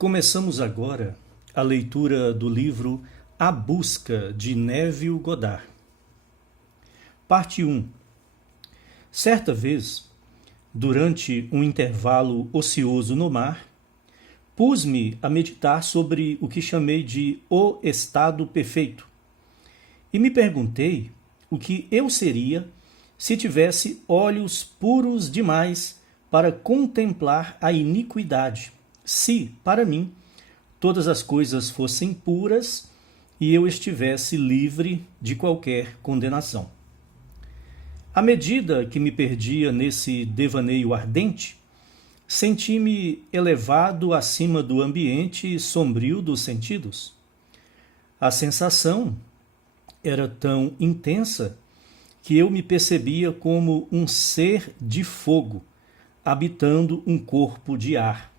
Começamos agora a leitura do livro A Busca, de Neville Goddard. Parte 1. Certa vez, durante um intervalo ocioso no mar, pus-me a meditar sobre o que chamei de o estado perfeito. E me perguntei o que eu seria se tivesse olhos puros demais para contemplar a iniquidade. Se, para mim, todas as coisas fossem puras e eu estivesse livre de qualquer condenação. À medida que me perdia nesse devaneio ardente, senti-me elevado acima do ambiente sombrio dos sentidos. A sensação era tão intensa que eu me percebia como um ser de fogo, habitando um corpo de ar.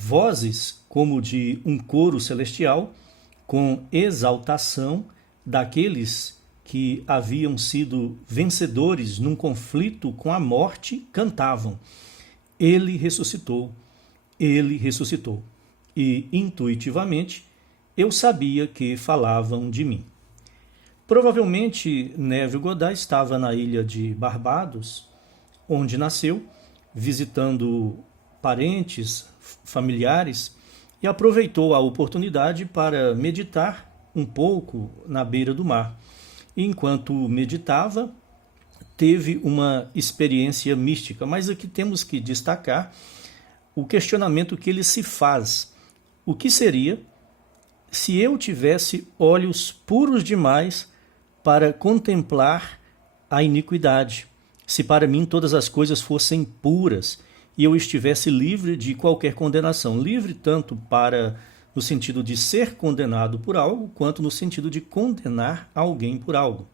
Vozes como de um coro celestial, com exaltação daqueles que haviam sido vencedores num conflito com a morte, cantavam: Ele ressuscitou, Ele ressuscitou. E, intuitivamente, eu sabia que falavam de mim. Provavelmente, Neville Goddard estava na ilha de Barbados, onde nasceu, visitando parentes, familiares, e aproveitou a oportunidade para meditar um pouco na beira do mar. E enquanto meditava, teve uma experiência mística. Mas aqui temos que destacar o questionamento que ele se faz. O que seria se eu tivesse olhos puros demais para contemplar a iniquidade? Se para mim todas as coisas fossem puras e eu estivesse livre de qualquer condenação, livre tanto no sentido de ser condenado por algo, quanto no sentido de condenar alguém por algo.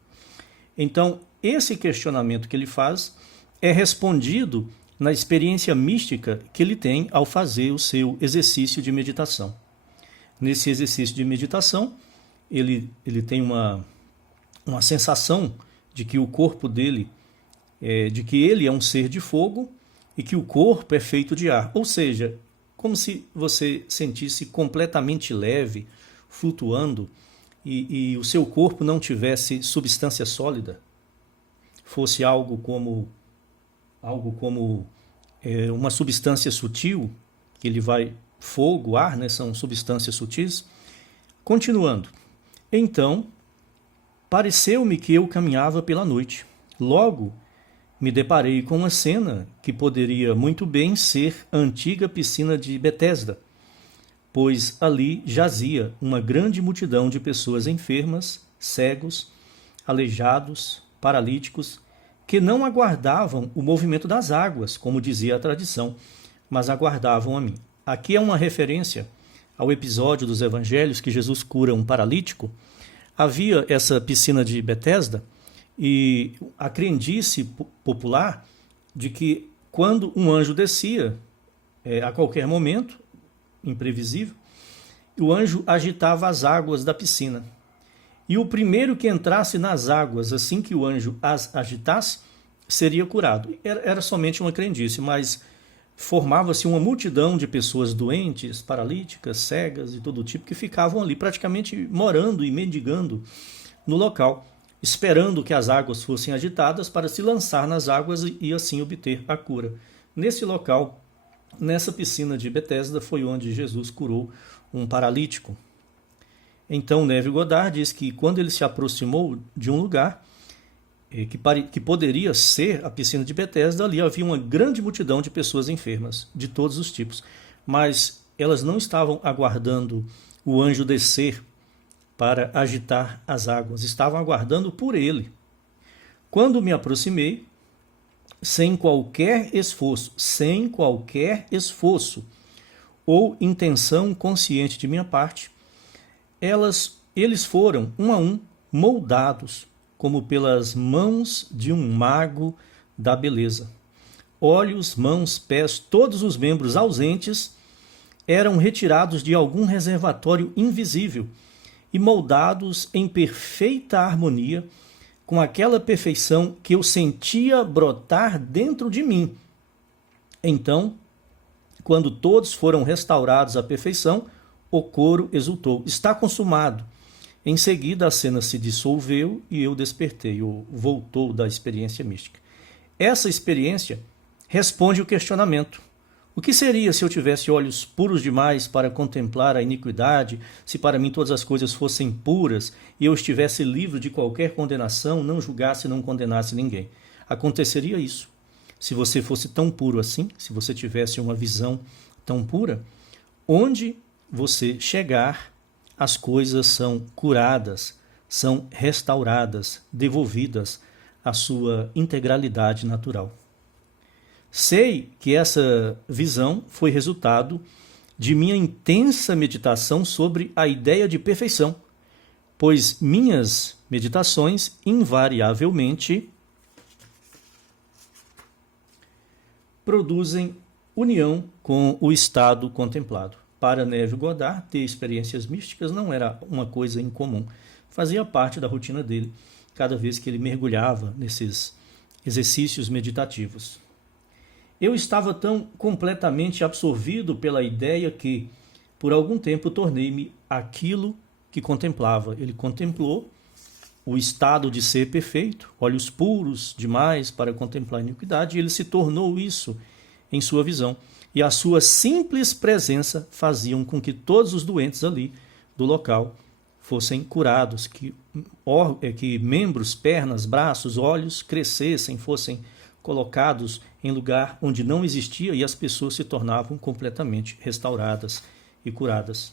Então, esse questionamento que ele faz é respondido na experiência mística que ele tem ao fazer o seu exercício de meditação. Nesse exercício de meditação, ele tem uma sensação de que o corpo dele, de que ele é um ser de fogo, e que o corpo é feito de ar. Ou seja, como se você sentisse completamente leve, flutuando, e o seu corpo não tivesse substância sólida. Fosse algo como uma substância sutil, que ele vai... Fogo, ar, né, são substâncias sutis. Continuando. Então, pareceu-me que eu caminhava pela noite. Logo, me deparei com uma cena que poderia muito bem ser a antiga piscina de Betesda, pois ali jazia uma grande multidão de pessoas enfermas, cegos, aleijados, paralíticos, que não aguardavam o movimento das águas, como dizia a tradição, mas aguardavam a mim. Aqui é uma referência ao episódio dos evangelhos que Jesus cura um paralítico. Havia essa piscina de Betesda, e a crendice popular de que quando um anjo descia, a qualquer momento, imprevisível, o anjo agitava as águas da piscina. E o primeiro que entrasse nas águas, assim que o anjo as agitasse, seria curado. Era somente uma crendice, mas formava-se uma multidão de pessoas doentes, paralíticas, cegas e todo tipo, que ficavam ali praticamente morando e mendigando no local, esperando que as águas fossem agitadas para se lançar nas águas e assim obter a cura. Nesse local, nessa piscina de Betesda, foi onde Jesus curou um paralítico. Então, Neville Goddard diz que quando ele se aproximou de um lugar que poderia ser a piscina de Betesda, ali havia uma grande multidão de pessoas enfermas, de todos os tipos. Mas elas não estavam aguardando o anjo descer para agitar as águas, estavam aguardando por ele. Quando me aproximei, sem qualquer esforço ou intenção consciente de minha parte, eles foram, um a um, moldados, como pelas mãos de um mago da beleza. Olhos, mãos, pés, todos os membros ausentes eram retirados de algum reservatório invisível e moldados em perfeita harmonia com aquela perfeição que eu sentia brotar dentro de mim. Então, Quando todos foram restaurados à perfeição, o coro exultou: está consumado. Em seguida, a cena se dissolveu e eu despertei, ou voltou da experiência mística. Essa experiência responde o questionamento: o que seria se eu tivesse olhos puros demais para contemplar a iniquidade, se para mim todas as coisas fossem puras e eu estivesse livre de qualquer condenação, não julgasse e não condenasse ninguém? Aconteceria isso. Se você fosse tão puro assim, se você tivesse uma visão tão pura, onde você chegar, as coisas são curadas, são restauradas, devolvidas à sua integralidade natural. Sei que essa visão foi resultado de minha intensa meditação sobre a ideia de perfeição, pois minhas meditações invariavelmente produzem união com o estado contemplado. Para Neville Goddard, ter experiências místicas não era uma coisa incomum, fazia parte da rotina dele, cada vez que ele mergulhava nesses exercícios meditativos. Eu estava tão completamente absorvido pela ideia que, por algum tempo, tornei-me aquilo que contemplava. Ele contemplou o estado de ser perfeito, olhos puros demais para contemplar a iniquidade, e ele se tornou isso em sua visão. E a sua simples presença faziam com que todos os doentes ali do local fossem curados, que membros, pernas, braços, olhos crescessem, fossem colocados em lugar onde não existia e as pessoas se tornavam completamente restauradas e curadas.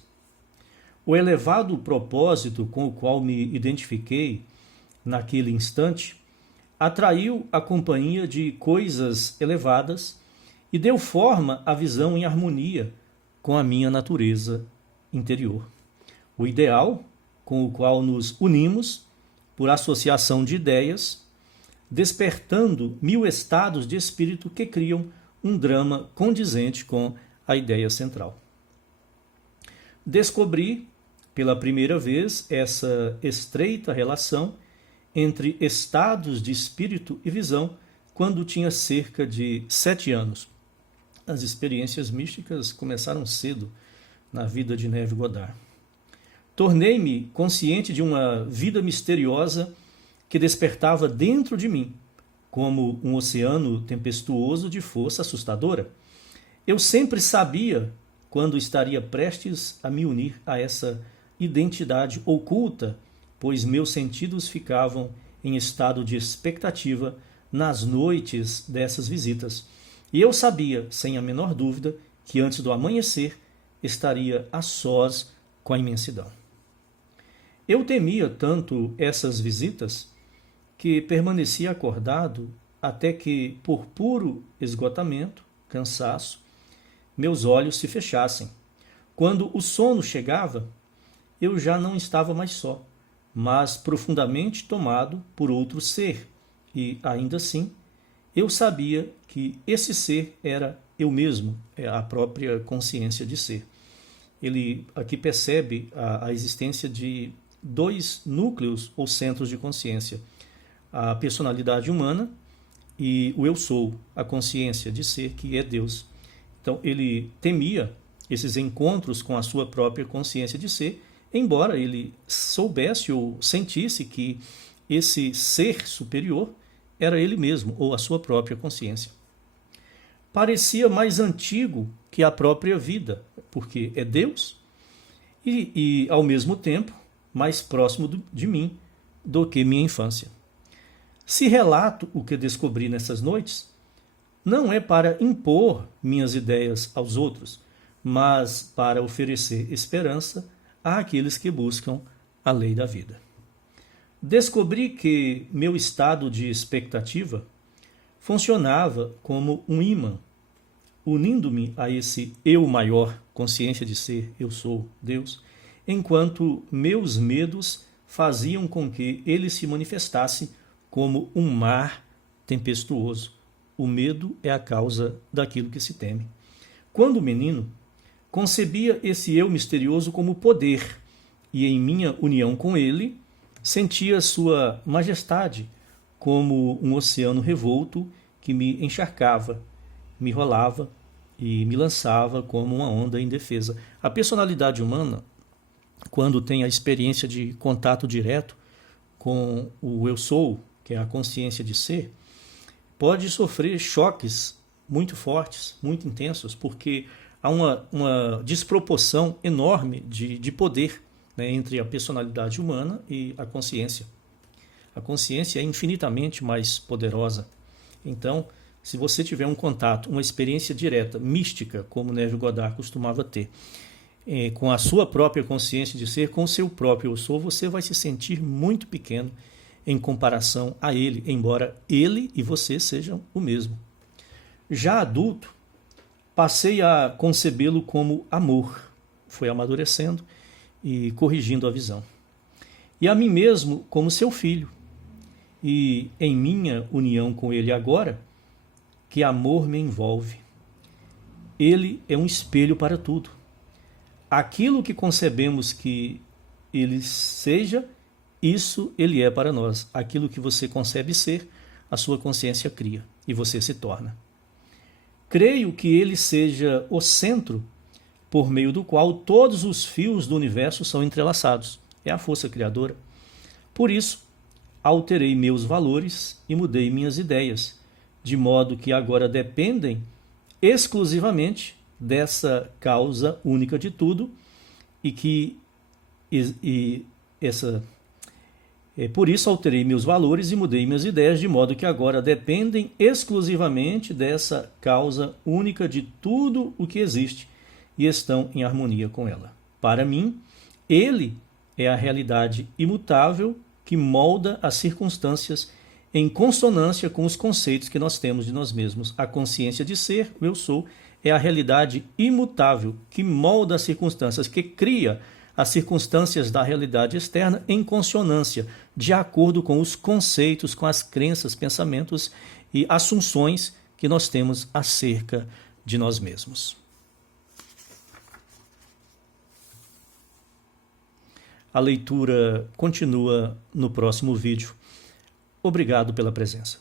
O elevado propósito com o qual me identifiquei naquele instante atraiu a companhia de coisas elevadas e deu forma à visão em harmonia com a minha natureza interior. O ideal com o qual nos unimos por associação de ideias, despertando 1000 estados de espírito que criam um drama condizente com a ideia central. Descobri pela primeira vez essa estreita relação entre estados de espírito e visão quando tinha cerca de 7 anos. As experiências místicas começaram cedo na vida de Neville Goddard. Tornei-me consciente de uma vida misteriosa que despertava dentro de mim, como um oceano tempestuoso de força assustadora. Eu sempre sabia quando estaria prestes a me unir a essa identidade oculta, pois meus sentidos ficavam em estado de expectativa nas noites dessas visitas. E eu sabia, sem a menor dúvida, que antes do amanhecer estaria a sós com a imensidão. Eu temia tanto essas visitas que permanecia acordado até que, por puro esgotamento, cansaço, meus olhos se fechassem. Quando o sono chegava, eu já não estava mais só, mas profundamente tomado por outro ser, e ainda assim eu sabia que esse ser era eu mesmo, a própria consciência de ser. Ele aqui percebe a existência de 2 núcleos ou centros de consciência: a personalidade humana e o eu sou, a consciência de ser, que é Deus. Então ele temia esses encontros com a sua própria consciência de ser, embora ele soubesse ou sentisse que esse ser superior era ele mesmo, ou a sua própria consciência. Parecia mais antigo que a própria vida, porque é Deus, e ao mesmo tempo mais próximo de mim do que minha infância. Se relato o que descobri nessas noites, não é para impor minhas ideias aos outros, mas para oferecer esperança àqueles que buscam a lei da vida. Descobri que meu estado de expectativa funcionava como um ímã, unindo-me a esse eu maior, consciência de ser, eu sou Deus, enquanto meus medos faziam com que ele se manifestasse como um mar tempestuoso. O medo é a causa daquilo que se teme. Quando menino, concebia esse eu misterioso como poder, e em minha união com ele, sentia sua majestade como um oceano revolto que me encharcava, me rolava e me lançava como uma onda indefesa. A personalidade humana, quando tem a experiência de contato direto com o eu sou, que é a consciência de ser, pode sofrer choques muito fortes, muito intensos, porque há uma desproporção enorme de poder, né, entre a personalidade humana e a consciência. A consciência é infinitamente mais poderosa. Então, se você tiver um contato, uma experiência direta, mística, como Neville Goddard costumava ter, com a sua própria consciência de ser, com o seu próprio eu sou, você vai se sentir muito pequeno em comparação a ele, embora ele e você sejam o mesmo. Já adulto, passei a concebê-lo como amor. Foi amadurecendo e corrigindo a visão. E a mim mesmo como seu filho. E em minha união com ele agora, que amor me envolve. Ele é um espelho para tudo. Aquilo que concebemos que ele seja, isso ele é para nós. Aquilo que você concebe ser, a sua consciência cria e você se torna. Creio que ele seja o centro por meio do qual todos os fios do universo são entrelaçados. É a força criadora. Por isso, alterei meus valores e mudei minhas ideias, de modo que agora dependem exclusivamente dessa causa única de tudo por isso alterei meus valores e mudei minhas ideias, de modo que agora dependem exclusivamente dessa causa única de tudo o que existe e estão em harmonia com ela. Para mim, ele é a realidade imutável que molda as circunstâncias em consonância com os conceitos que nós temos de nós mesmos. A consciência de ser, o eu sou, é a realidade imutável que molda as circunstâncias, que cria as circunstâncias da realidade externa em consonância, de acordo com os conceitos, com as crenças, pensamentos e assunções que nós temos acerca de nós mesmos. A leitura continua no próximo vídeo. Obrigado pela presença.